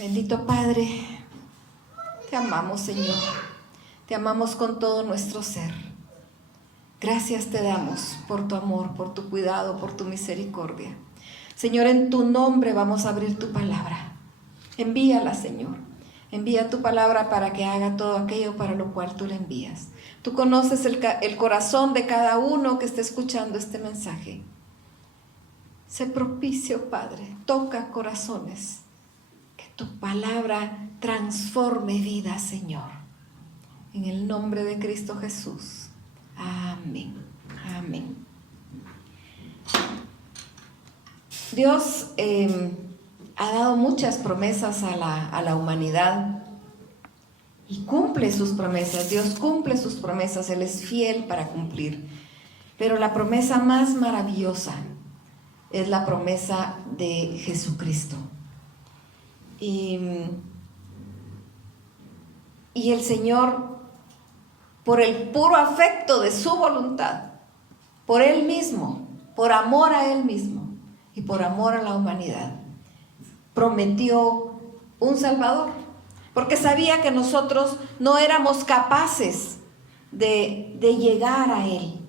Bendito Padre, te amamos, Señor. Te amamos con todo nuestro ser. Gracias te damos por tu amor, por tu cuidado, por tu misericordia. Señor, en tu nombre vamos a abrir tu palabra. Envíala, Señor. Envía tu palabra para que haga todo aquello para lo cual tú la envías. Tú conoces el corazón de cada uno que esté escuchando este mensaje. Sé propicio, Padre. Toca corazones. Que tu palabra transforme vidas, Señor. En el nombre de Cristo Jesús. Amén. Amén. Dios ha dado muchas promesas a la humanidad y cumple sus promesas. Dios cumple sus promesas, Él es fiel para cumplir. Pero la promesa más maravillosa es la promesa de Jesucristo. Y el Señor, por el puro afecto de su voluntad, por Él mismo, por amor a Él mismo y por amor a la humanidad, prometió un Salvador, porque sabía que nosotros no éramos capaces de llegar a Él.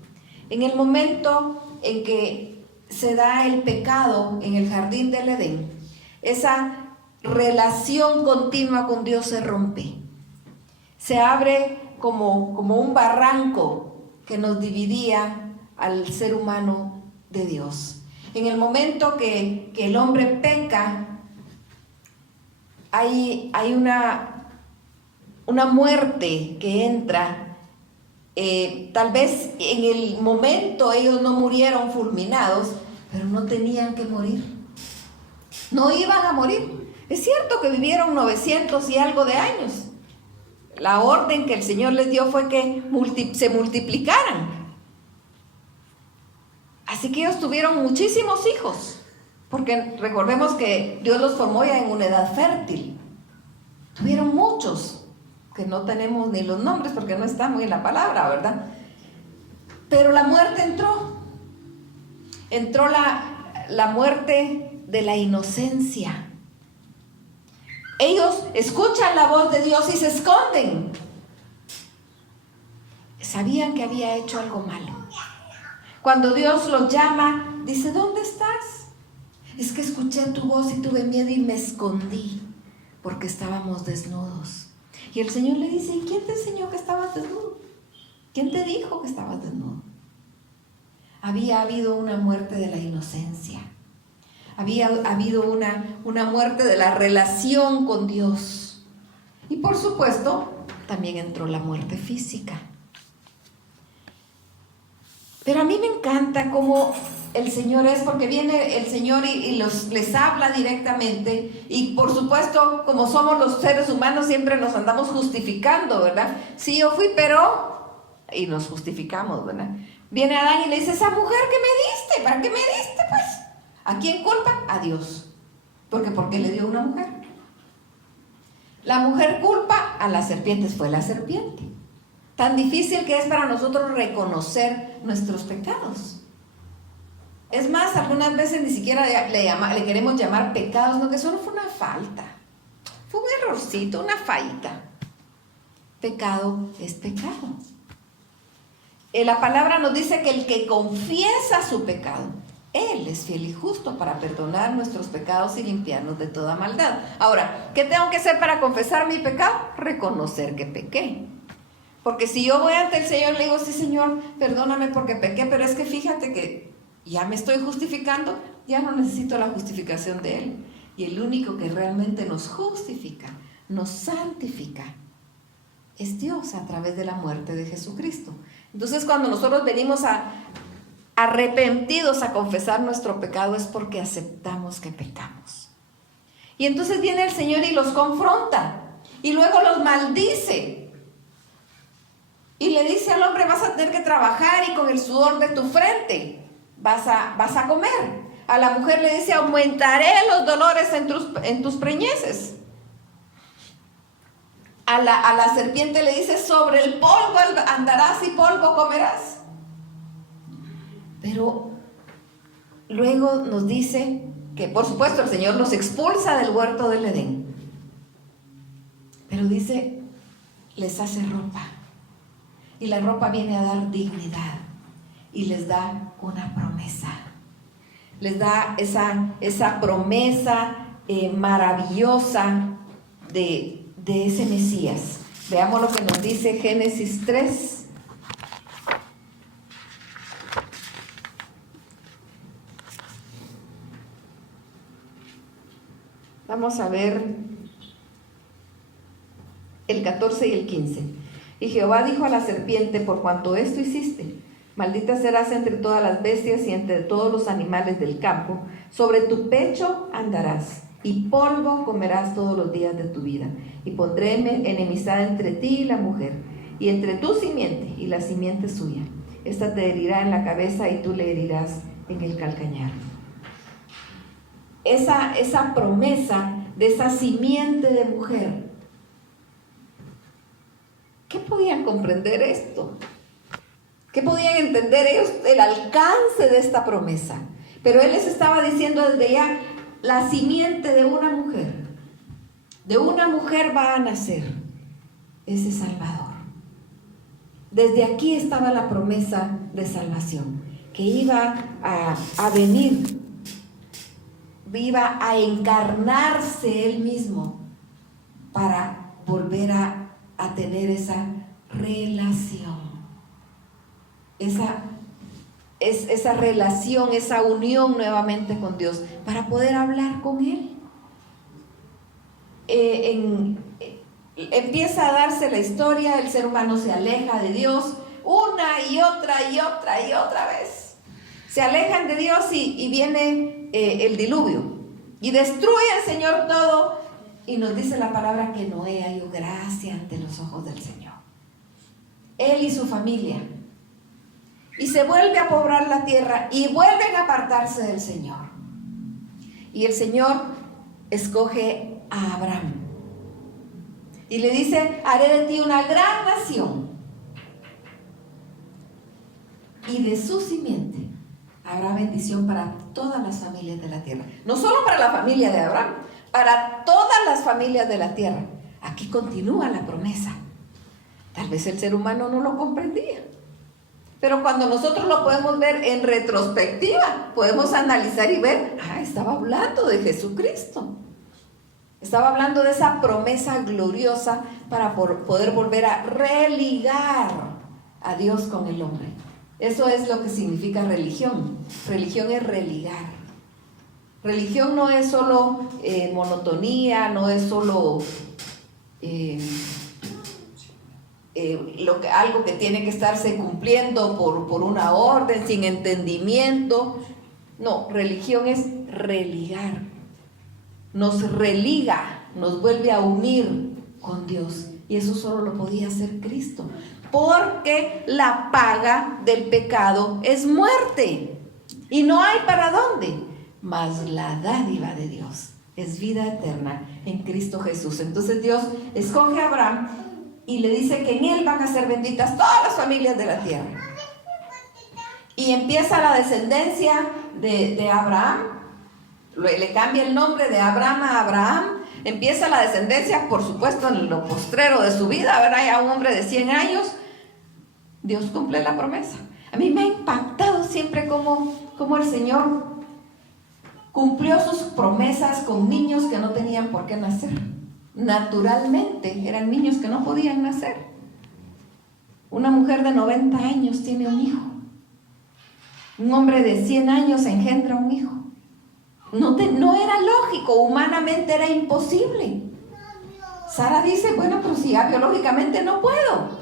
En el momento en que se da el pecado en el jardín del Edén, esa relación continua con Dios se rompe. Se abre como un barranco que nos dividía al ser humano de Dios. En el momento que el hombre peca, hay una muerte que entra. Tal vez en el momento ellos no murieron fulminados, pero no tenían que morir. No iban a morir. Es cierto que vivieron 900 y algo de años. La orden que el Señor les dio fue que se multiplicaran. Así que ellos tuvieron muchísimos hijos, porque recordemos que Dios los formó ya en una edad fértil. Tuvieron muchos, que no tenemos ni los nombres porque no estamos en la palabra, ¿verdad? Pero la muerte entró. Entró la muerte de la inocencia. Ellos escuchan la voz de Dios y se esconden. Sabían que había hecho algo malo. Cuando Dios los llama, dice, ¿dónde estás? Es que escuché tu voz y tuve miedo y me escondí porque estábamos desnudos. Y el Señor le dice, ¿y quién te enseñó que estabas desnudo? ¿Quién te dijo que estabas desnudo? Había habido una muerte de la inocencia. Había habido una muerte de la relación con Dios. Y por supuesto, también entró la muerte física. Pero a mí me encanta cómo el Señor es, porque viene el Señor y les habla directamente. Y por supuesto, como somos los seres humanos, siempre nos andamos justificando, ¿verdad? Sí, yo fui, pero... Y nos justificamos, ¿verdad? Viene Adán y le dice, esa mujer que me diste, ¿para qué me diste, pues? ¿A quién culpa? A Dios. ¿Por qué le dio una mujer? La mujer culpa a las serpientes, fue la serpiente. Tan difícil que es para nosotros reconocer nuestros pecados. Es más, algunas veces ni siquiera le queremos llamar pecados, no, que solo fue una falta. Fue un errorcito, una fallita. Pecado es pecado. La palabra nos dice que el que confiesa su pecado, Él es fiel y justo para perdonar nuestros pecados y limpiarnos de toda maldad. Ahora, ¿qué tengo que hacer para confesar mi pecado? Reconocer que pequé. Porque si yo voy ante el Señor y le digo, sí, Señor, perdóname porque pequé, pero es que fíjate que ya me estoy justificando, ya no necesito la justificación de Él. Y el único que realmente nos justifica, nos santifica, es Dios a través de la muerte de Jesucristo. Entonces, cuando nosotros venimos arrepentidos a confesar nuestro pecado, es porque aceptamos que pecamos. Y entonces viene el Señor y los confronta, y luego los maldice. Y le dice al hombre, vas a tener que trabajar y con el sudor de tu frente vas a comer. A la mujer le dice, aumentaré los dolores en tus preñeces. A la serpiente le dice, sobre el polvo andarás y polvo comerás. Pero luego nos dice que, por supuesto, el Señor los expulsa del huerto del Edén. Pero dice, les hace ropa. Y la ropa viene a dar dignidad. Y les da una promesa. Les da esa promesa maravillosa de ese Mesías. Veamos lo que nos dice Génesis 3. Vamos a ver el 14 y el 15. Y Jehová dijo a la serpiente: por cuanto esto hiciste, maldita serás entre todas las bestias y entre todos los animales del campo. Sobre tu pecho andarás, y polvo comerás todos los días de tu vida. Y pondré enemistad entre ti y la mujer, y entre tu simiente y la simiente suya. Esta te herirá en la cabeza y tú le herirás en el calcañar. Esa promesa de esa simiente de mujer. ¿Qué podían comprender esto? ¿Qué podían entender ellos el alcance de esta promesa? Pero él les estaba diciendo desde ya, la simiente de una mujer va a nacer ese Salvador. Desde aquí estaba la promesa de salvación, que iba a venir, iba a encarnarse él mismo para volver a tener esa relación, esa relación, esa unión nuevamente con Dios, para poder hablar con Él. Empieza a darse la historia, el ser humano se aleja de Dios una y otra vez. Se alejan de Dios y viene el diluvio y destruye al Señor todo. Y nos dice la palabra que Noé halló gracia ante los ojos del Señor. Él y su familia. Y se vuelve a poblar la tierra y vuelven a apartarse del Señor. Y el Señor escoge a Abraham. Y le dice: haré de ti una gran nación. Y de su simiente habrá bendición para todas las familias de la tierra. No solo para la familia de Abraham, para todas las familias de la tierra. Aquí continúa la promesa. Tal vez el ser humano no lo comprendía, pero cuando nosotros lo podemos ver en retrospectiva, podemos analizar y ver, estaba hablando de Jesucristo. Estaba hablando de esa promesa gloriosa para poder volver a religar a Dios con el hombre. Eso es lo que significa religión. Religión es religar. Religión no es solo monotonía, no es solo algo que tiene que estarse cumpliendo por una orden, sin entendimiento. No, religión es religar. Nos religa, nos vuelve a unir con Dios. Y eso solo lo podía hacer Cristo. Porque la paga del pecado es muerte. Y no hay para dónde. Mas la dádiva de Dios es vida eterna en Cristo Jesús. Entonces Dios escoge a Abraham y le dice que en él van a ser benditas todas las familias de la tierra. Y empieza la descendencia de Abraham. Le cambia el nombre de Abraham a Abraham. Empieza la descendencia, por supuesto, en lo postrero de su vida. Ahora ya un hombre de 100 años. Dios cumple la promesa. A mí me ha impactado siempre cómo el Señor cumplió sus promesas con niños que no tenían por qué nacer. Naturalmente, eran niños que no podían nacer. Una mujer de 90 años tiene un hijo. Un hombre de 100 años engendra un hijo. No era lógico, humanamente era imposible. Sara dice, bueno, pero si ya biológicamente no puedo.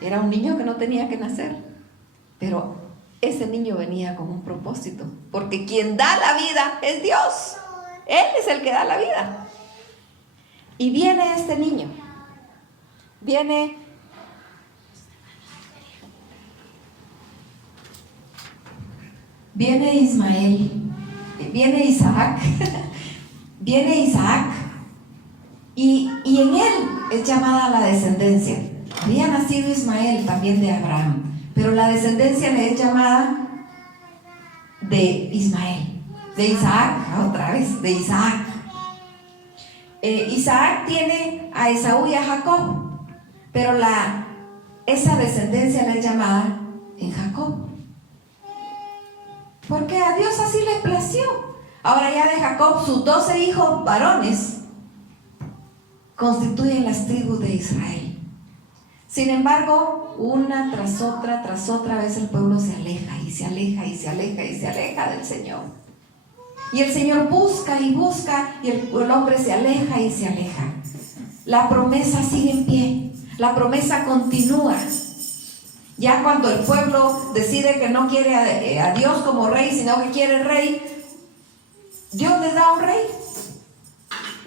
Era un niño que no tenía que nacer. Pero ese niño venía con un propósito, porque quien da la vida es Dios. Él es el que da la vida. Y viene este niño. Viene Ismael. Viene Isaac. Viene Isaac. Y en él es llamada la descendencia. Había nacido Ismael también de Abraham, pero la descendencia le es llamada de Ismael, de Isaac, otra vez, de Isaac. Isaac tiene a Esaú y a Jacob, pero esa descendencia la es llamada en Jacob, porque a Dios así le plació. Ahora ya de Jacob, sus 12 hijos varones constituyen las tribus de Israel. Sin embargo, una tras otra vez el pueblo se aleja y se aleja y se aleja y se aleja del Señor. Y el Señor busca y busca y el hombre se aleja y se aleja. La promesa sigue en pie, la promesa continúa. Ya cuando el pueblo decide que no quiere a Dios como rey, sino que quiere rey, Dios les da un rey.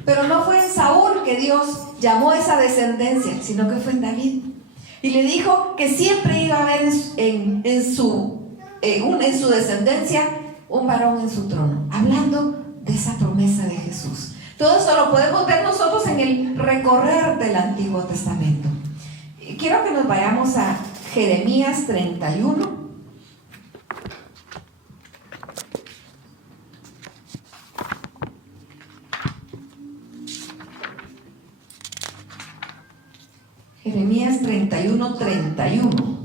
Pero no fue en Saúl que Dios llamó esa descendencia, sino que fue en David. Y le dijo que siempre iba a haber en su descendencia un varón en su trono, hablando de esa promesa de Jesús. Todo eso lo podemos ver nosotros en el recorrer del Antiguo Testamento. Quiero que nos vayamos a Jeremías 31. Jeremías 31:31.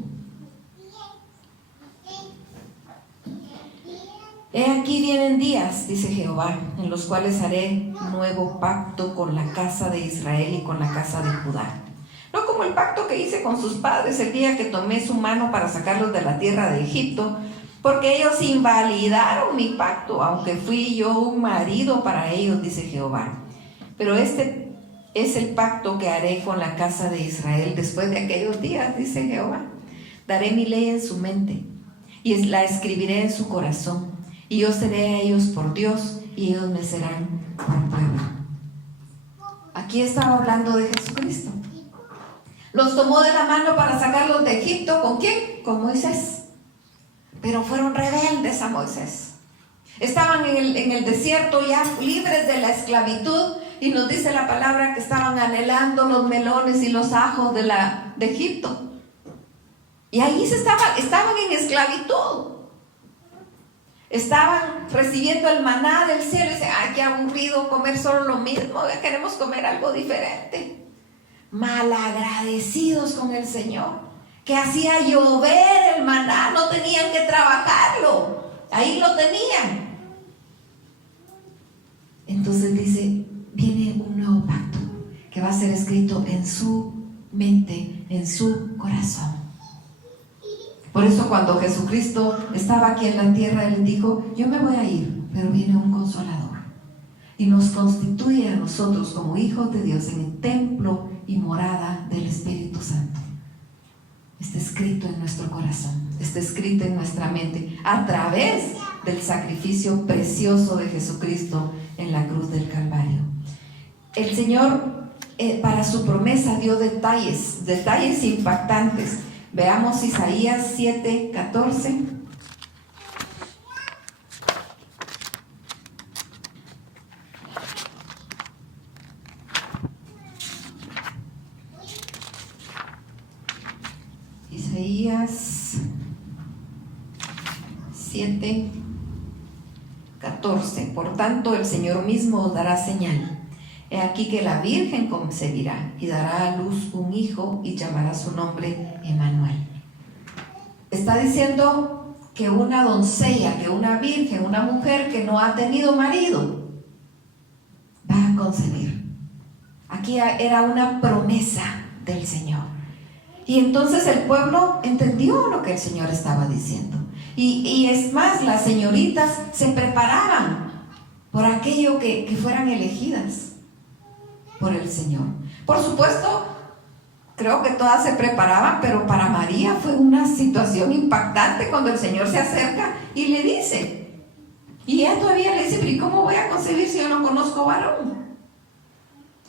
He aquí vienen días, dice Jehová, en los cuales haré nuevo pacto con la casa de Israel y con la casa de Judá. No como el pacto que hice con sus padres el día que tomé su mano para sacarlos de la tierra de Egipto, porque ellos invalidaron mi pacto, aunque fui yo un marido para ellos, dice Jehová. Pero este es el pacto que haré con la casa de Israel después de aquellos días, dice Jehová. Daré mi ley en su mente y la escribiré en su corazón. Y yo seré a ellos por Dios y ellos me serán por pueblo. Aquí estaba hablando de Jesucristo. Los tomó de la mano para sacarlos de Egipto. ¿Con quién? Con Moisés. Pero fueron rebeldes a Moisés. Estaban en el desierto ya libres de la esclavitud. Y nos dice la palabra que estaban anhelando los melones y los ajos de Egipto. Y ahí estaban en esclavitud. Estaban recibiendo el maná del cielo y dicen, ay, qué aburrido comer solo lo mismo, ya queremos comer algo diferente. Malagradecidos con el Señor, que hacía llover el maná, no tenían que trabajarlo, ahí lo tenían. Entonces dice, viene un nuevo pacto que va a ser escrito en su mente, en su corazón. Por eso cuando Jesucristo estaba aquí en la tierra, Él dijo, yo me voy a ir, pero viene un consolador. Y nos constituye a nosotros como hijos de Dios en el templo y morada del Espíritu Santo. Está escrito en nuestro corazón, está escrito en nuestra mente, a través del sacrificio precioso de Jesucristo en la cruz del Calvario. El Señor, para su promesa, dio detalles impactantes. Veamos Isaías 7:14. Isaías 7:14. Por tanto, el Señor mismo os dará señal. He aquí que la Virgen concebirá y dará a luz un hijo y llamará su nombre Emmanuel. Está diciendo que una doncella, que una virgen, una mujer que no ha tenido marido, va a concebir. Aquí era una promesa del Señor. Y entonces el pueblo entendió lo que el Señor estaba diciendo. Y es más, las señoritas se preparaban por aquello que fueran elegidas por el Señor. Por supuesto, creo que todas se preparaban, pero para María fue una situación impactante cuando el Señor se acerca y le dice, y ella todavía le dice, pero ¿y cómo voy a concebir si yo no conozco varón?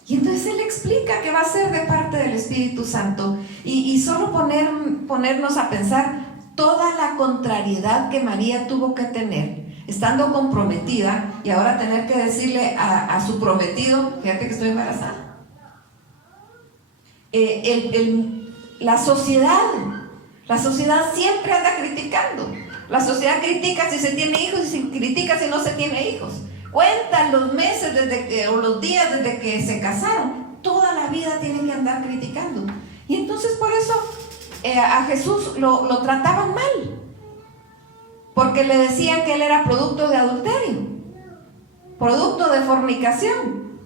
Y entonces Él explica que va a ser de parte del Espíritu Santo y solo ponernos a pensar toda la contrariedad que María tuvo que tener estando comprometida y ahora tener que decirle a su prometido, fíjate que estoy embarazada. La sociedad siempre anda criticando. La sociedad critica si se tiene hijos y critica si no se tiene hijos. cuentan los meses o los días desde que se casaron. Toda la vida tienen que andar criticando. Y entonces por eso a Jesús lo trataban mal, porque le decían que él era producto de adulterio, producto de fornicación.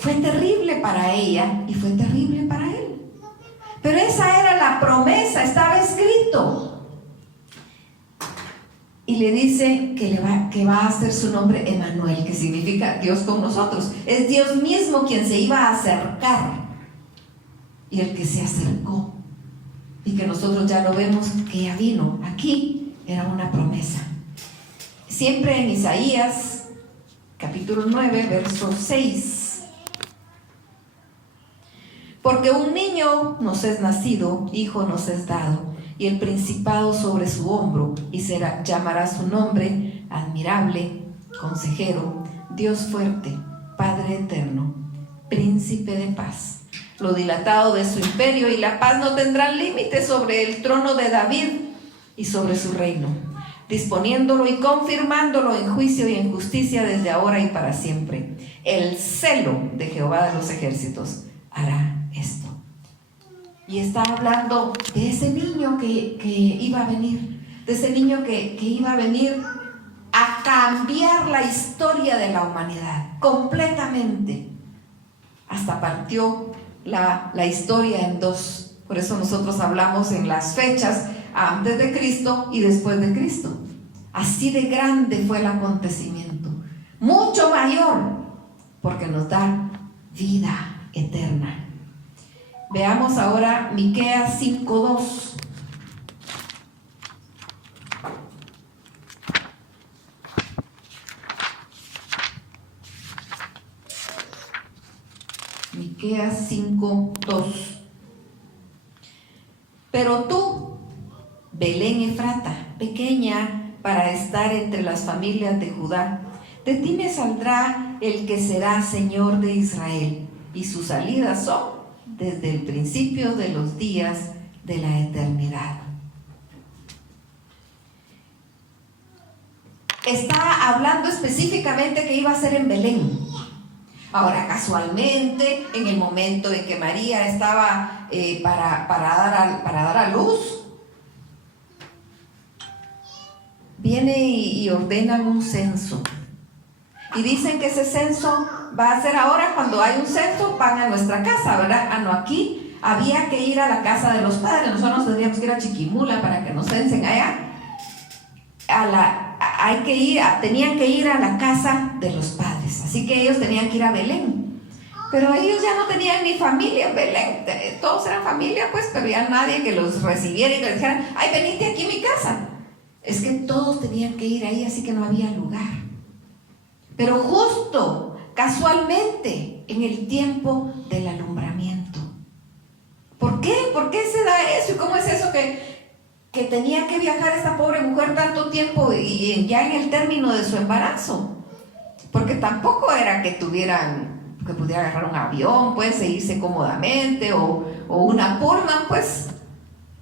Fue terrible para ella y fue terrible para él. Pero esa era la promesa, estaba escrito. Y le dice que va a ser su nombre Emmanuel, que significa Dios con nosotros. Es Dios mismo quien se iba a acercar y el que se acercó. Y que nosotros ya lo vemos que ya vino. Aquí era una promesa. Siempre en Isaías, capítulo 9, verso 6. Porque un niño nos es nacido, hijo nos es dado, y el principado sobre su hombro, y llamará su nombre admirable, consejero, Dios fuerte, Padre eterno, príncipe de paz. Lo dilatado de su imperio y la paz no tendrán límite sobre el trono de David y sobre su reino, disponiéndolo y confirmándolo en juicio y en justicia desde ahora y para siempre. El celo de Jehová de los ejércitos hará esto. Y está hablando de ese niño que iba a venir, de ese niño que iba a venir a cambiar la historia de la humanidad completamente. Hasta partió la historia en dos. Por eso nosotros hablamos en las fechas antes de Cristo y después de Cristo. Así de grande fue el acontecimiento, mucho mayor, porque nos da vida eterna. Veamos ahora Miqueas 5:2. Miqueas 5:2. Pero tú, Belén Efrata, pequeña para estar entre las familias de Judá, de ti me saldrá el que será Señor de Israel, y sus salidas son desde el principio de los días de la eternidad. Está hablando específicamente que iba a ser en Belén. Ahora, casualmente, en el momento en que María estaba para dar a luz, viene y ordenan un censo. Y dicen que ese censo va a ser ahora, cuando hay un censo, van a nuestra casa, ¿verdad? Ah, no, aquí había que ir a la casa de los padres. Nosotros nos tendríamos que ir a Chiquimula para que nos censen allá. Tenían que ir a la casa de los padres. Así que ellos tenían que ir a Belén. Pero ellos ya no tenían ni familia en Belén. Todos eran familia, pues, pero ya nadie que los recibiera y que les dijeran, ay, venite aquí a mi casa. Es que todos tenían que ir ahí, así que no había lugar. Pero justo, casualmente, en el tiempo del alumbramiento. ¿Por qué? ¿Por qué se da eso? ¿Y cómo es eso que tenía que viajar esta pobre mujer tanto tiempo y ya en el término de su embarazo? Porque tampoco era que pudiera agarrar un avión, pues, e irse cómodamente, o una Pullman, pues,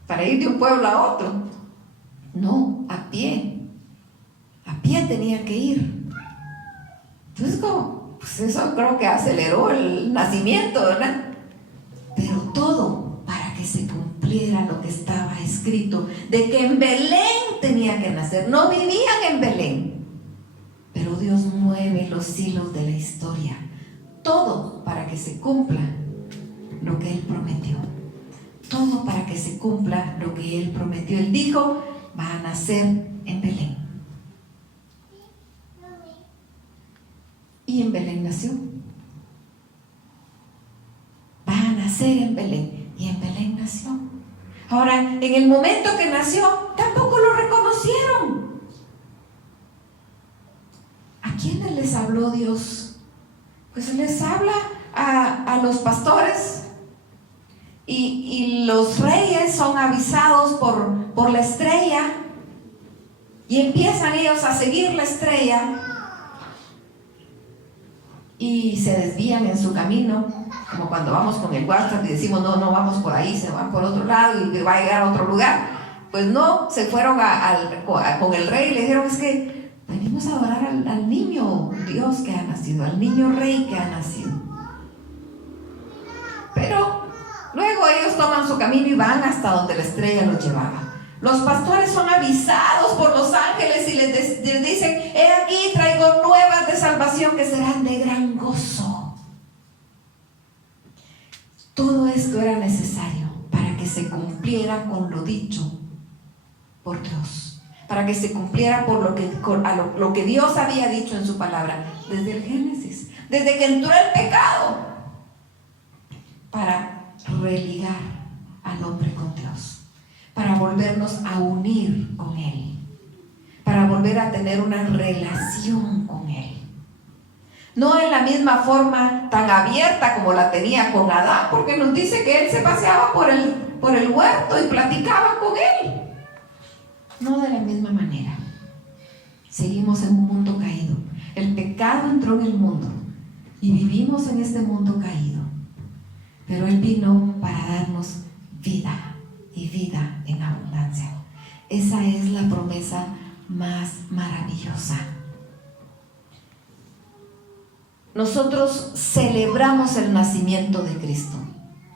para ir de un pueblo a otro. No, a pie tenía que ir. Entonces, pues eso creo que aceleró el nacimiento, ¿verdad? Pero todo para que se cumpliera lo que estaba escrito, de que en Belén tenía que nacer. No vivían en Belén, pero Dios mueve los hilos de la historia, todo para que se cumpla lo que Él prometió. Todo para que se cumpla lo que Él prometió. Él dijo, va a nacer en Belén. Y en Belén nació. Va a nacer en Belén. Y en Belén nació. Ahora, en el momento que nació, tampoco lo reconocieron. ¿A quiénes les habló Dios? Pues les habla a los pastores. Y los reyes son avisados por la estrella. Y empiezan ellos a seguir la estrella. Y se desvían en su camino, como cuando vamos con el WhatsApp y decimos, no vamos por ahí, se van por otro lado y va a llegar a otro lugar. Pues no, se fueron con el rey y le dijeron, es que venimos a adorar al niño Dios que ha nacido, al niño rey que ha nacido. Pero luego ellos toman su camino y van hasta donde la estrella los llevaba. Los pastores son avisados por los ángeles y les dicen: he aquí, traigo nuevas de salvación que serán de gran gozo. Todo esto era necesario para que se cumpliera con lo dicho por Dios, para que se cumpliera por lo que Dios había dicho en su palabra desde el Génesis, desde que entró el pecado, para religar al hombre con Dios, para volvernos a unir con Él, para volver a tener una relación con Él. No en la misma forma tan abierta como la tenía con Adán, porque nos dice que él se paseaba por el huerto y platicaba con él. No de la misma manera. Seguimos en un mundo caído. El pecado entró en el mundo y vivimos en este mundo caído. Pero Él vino para darnos vida y vida en abundancia. Esa es la promesa más maravillosa. Nosotros celebramos el nacimiento de Cristo.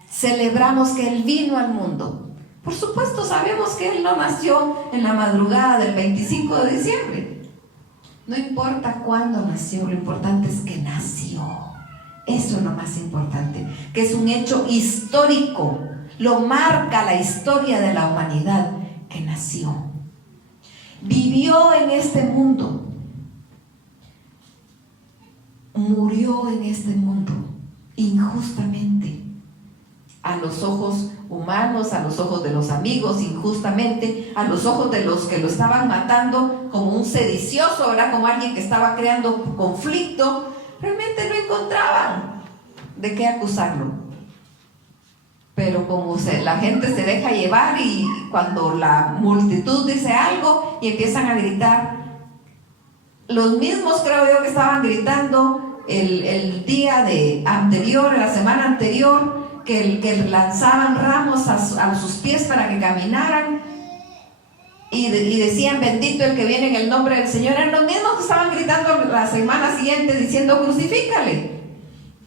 Celebramos que Él vino al mundo. Por supuesto, sabemos que Él no nació en la madrugada del 25 de diciembre. No importa cuándo nació, lo importante es que nació. Eso es lo más importante, que es un hecho histórico. Lo marca la historia de la humanidad, que nació. Vivió en este mundo. Murió en este mundo injustamente, a los ojos humanos, a los ojos de los amigos, injustamente, a los ojos de los que lo estaban matando, como un sedicioso, ¿verdad? Como alguien que estaba creando conflicto. Realmente no encontraban de qué acusarlo, pero como la gente se deja llevar, y cuando la multitud dice algo y empiezan a gritar, los mismos, creo yo, que estaban gritando el día anterior, la semana anterior, que lanzaban ramos a sus pies para que caminaran y decían: bendito el que viene en el nombre del Señor. Eran los mismos que estaban gritando la semana siguiente diciendo: crucifícale.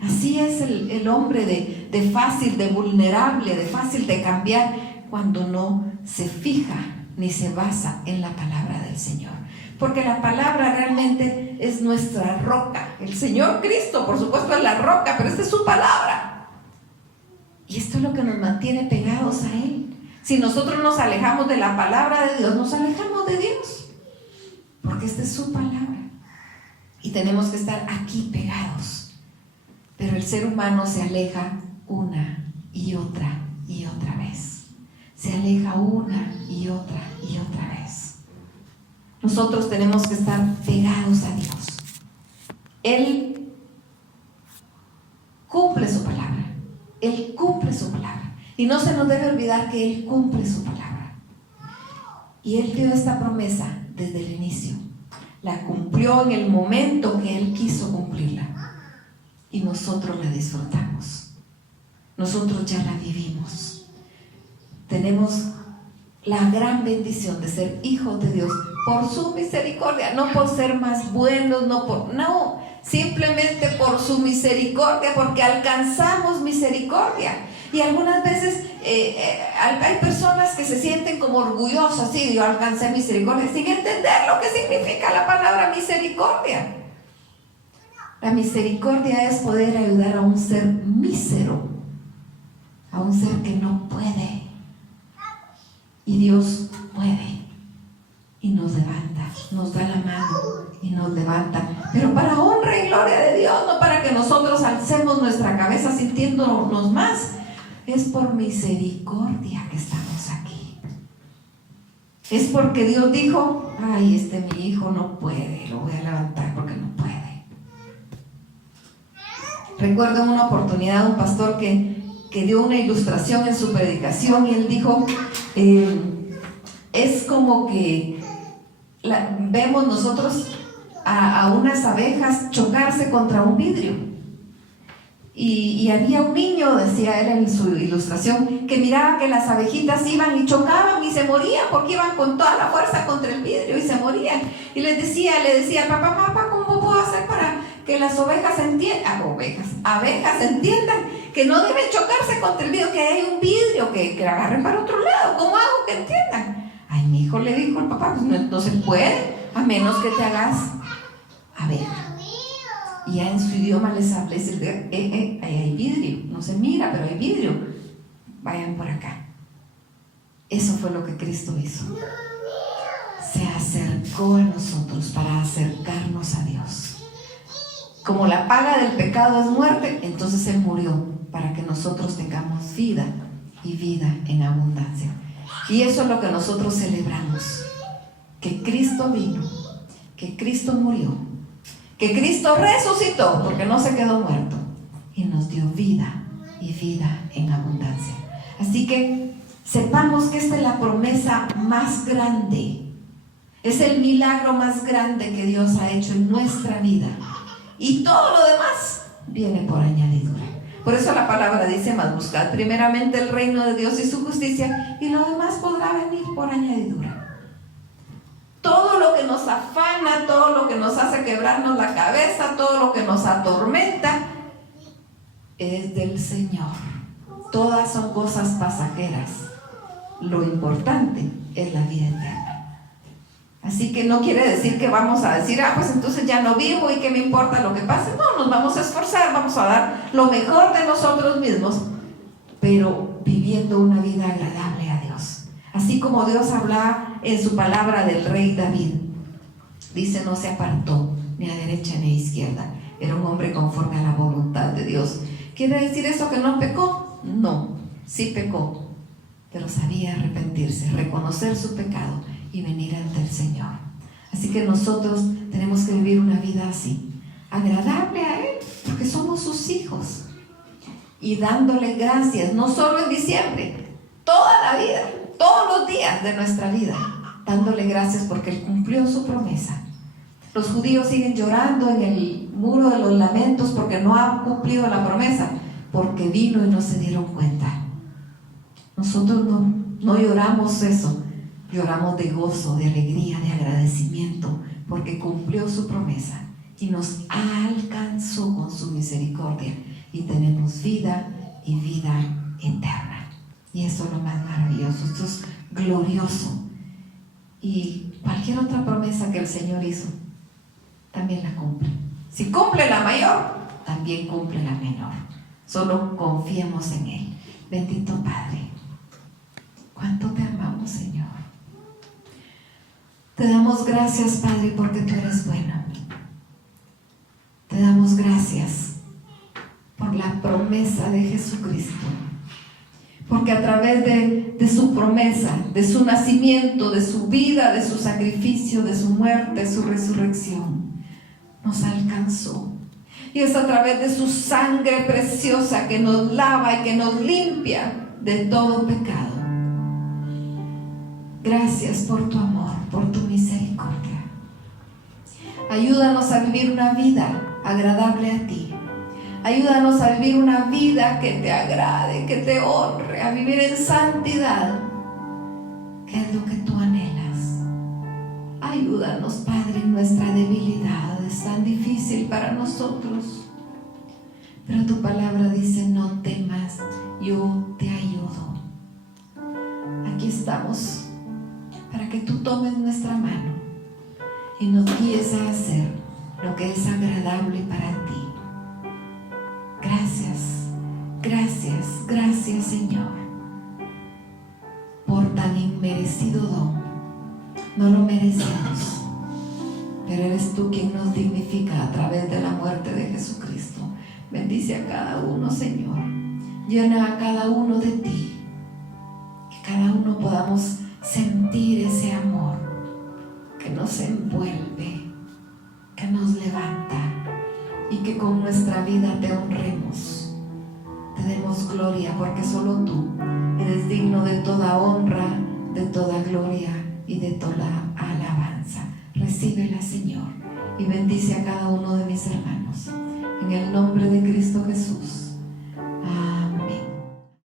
Así es el hombre de fácil, de vulnerable, de fácil de cambiar, cuando no se fija ni se basa en la palabra del Señor. Porque la palabra realmente es nuestra roca. El Señor Cristo, por supuesto, es la roca, pero esta es su palabra. Y esto es lo que nos mantiene pegados a Él. Si nosotros nos alejamos de la palabra de Dios, nos alejamos de Dios. Porque esta es su palabra. Y tenemos que estar aquí pegados. Pero el ser humano se aleja una y otra vez. Se aleja una y otra vez. Nosotros tenemos que estar pegados a Dios. Él cumple su palabra. Él cumple su palabra. Y no se nos debe olvidar que Él cumple su palabra. Y Él dio esta promesa desde el inicio. La cumplió en el momento que Él quiso cumplirla. Y nosotros la disfrutamos. Nosotros ya la vivimos. Tenemos la gran bendición de ser hijos de Dios por su misericordia, no por ser más buenos, no, simplemente por su misericordia, porque alcanzamos misericordia. Y algunas veces hay personas que se sienten como orgullosas: sí, yo alcancé misericordia, sin entender lo que significa la palabra misericordia. La misericordia es poder ayudar a un ser mísero, a un ser que no puede. Y Dios puede, y nos levanta, nos da la mano y nos levanta, pero para honra y gloria de Dios, no para que nosotros alcemos nuestra cabeza sintiéndonos más. Es por misericordia que estamos aquí. Es porque Dios dijo: ay, mi hijo no puede, lo voy a levantar porque no puede. Recuerdo en una oportunidad un pastor que dio una ilustración en su predicación, y él dijo: es como que vemos nosotros a unas abejas chocarse contra un vidrio, y había un niño, decía él en su ilustración, que miraba que las abejitas iban y chocaban y se morían porque iban con toda la fuerza contra el vidrio y se morían. Y le decía, papá, ¿cómo puedo hacer para que las abejas entiendan que no deben chocarse contra el vidrio, que hay un vidrio, que agarren para otro lado? ¿Cómo hago que entiendan? Ay, mi hijo, le dijo el papá, pues no se puede, a menos que te hagas abeja. Y ya en su idioma les habla y dice, ahí hay vidrio, no se mira, pero hay vidrio, vayan por acá. Eso fue lo que Cristo hizo. Se acercó a nosotros para acercarnos a Dios. Como la paga del pecado es muerte, entonces Él murió para que nosotros tengamos vida y vida en abundancia. Y eso es lo que nosotros celebramos, que Cristo vino, que Cristo murió, que Cristo resucitó, porque no se quedó muerto, y nos dio vida y vida en abundancia. Así que sepamos que esta es la promesa más grande, es el milagro más grande que Dios ha hecho en nuestra vida, y todo lo demás viene por añadidura. Por eso la palabra dice, mas buscad primeramente el reino de Dios y su justicia, y lo demás podrá venir por añadidura. Todo lo que nos afana, todo lo que nos hace quebrarnos la cabeza, todo lo que nos atormenta, es del Señor. Todas son cosas pasajeras. Lo importante es la vida eterna. Así que no quiere decir que vamos a decir, pues entonces ya no vivo y qué me importa lo que pase. No, nos vamos a esforzar, vamos a dar lo mejor de nosotros mismos, pero viviendo una vida agradable a Dios. Así como Dios habla en su palabra del rey David, dice, no se apartó ni a derecha ni a izquierda, era un hombre conforme a la voluntad de Dios. ¿Quiere decir eso que no pecó? No, sí pecó, pero sabía arrepentirse, reconocer su pecado y venir ante el Señor. Así que nosotros tenemos que vivir una vida así, agradable a Él, porque somos sus hijos, y dándole gracias, no solo en diciembre, toda la vida, todos los días de nuestra vida, dándole gracias porque Él cumplió su promesa. Los judíos siguen llorando en el muro de los lamentos porque no han cumplido la promesa, porque vino y no se dieron cuenta. Nosotros no lloramos eso, lloramos de gozo, de alegría, de agradecimiento, porque cumplió su promesa y nos alcanzó con su misericordia, y tenemos vida y vida eterna. Y eso es lo más maravilloso, esto es glorioso. Y cualquier otra promesa que el Señor hizo, también la cumple. Si cumple la mayor, también cumple la menor. Solo confiemos en Él. Bendito Padre, cuánto te amamos, Señor. Te damos gracias, Padre, porque tú eres bueno. Te damos gracias por la promesa de Jesucristo, porque a través de su promesa, de su nacimiento, de su vida, de su sacrificio, de su muerte, su resurrección, nos alcanzó. Y es a través de su sangre preciosa que nos lava y que nos limpia de todo pecado. Gracias por tu amor, por tu misericordia. Ayúdanos a vivir una vida agradable a ti. Ayúdanos a vivir una vida que te agrade, que te honre, a vivir en santidad, que es lo que tú anhelas. Ayúdanos, Padre, en nuestra debilidad. Es tan difícil para nosotros, pero tu palabra dice, no temas, yo te ayudo. Aquí estamos para que tú tomes nuestra mano y nos guíes a hacer lo que es agradable para ti. Gracias, gracias, gracias, Señor, por tan inmerecido don. No lo merecemos, pero eres tú quien nos dignifica a través de la muerte de Jesucristo. Bendice a cada uno, Señor. Llena a cada uno de ti. Que cada uno podamos sentir ese amor que nos envuelve, que nos levanta, y que con nuestra vida te honremos, te demos gloria, porque solo tú eres digno de toda honra, de toda gloria y de toda alabanza. Recíbela, Señor, y bendice a cada uno de mis hermanos. En el nombre de Cristo Jesús.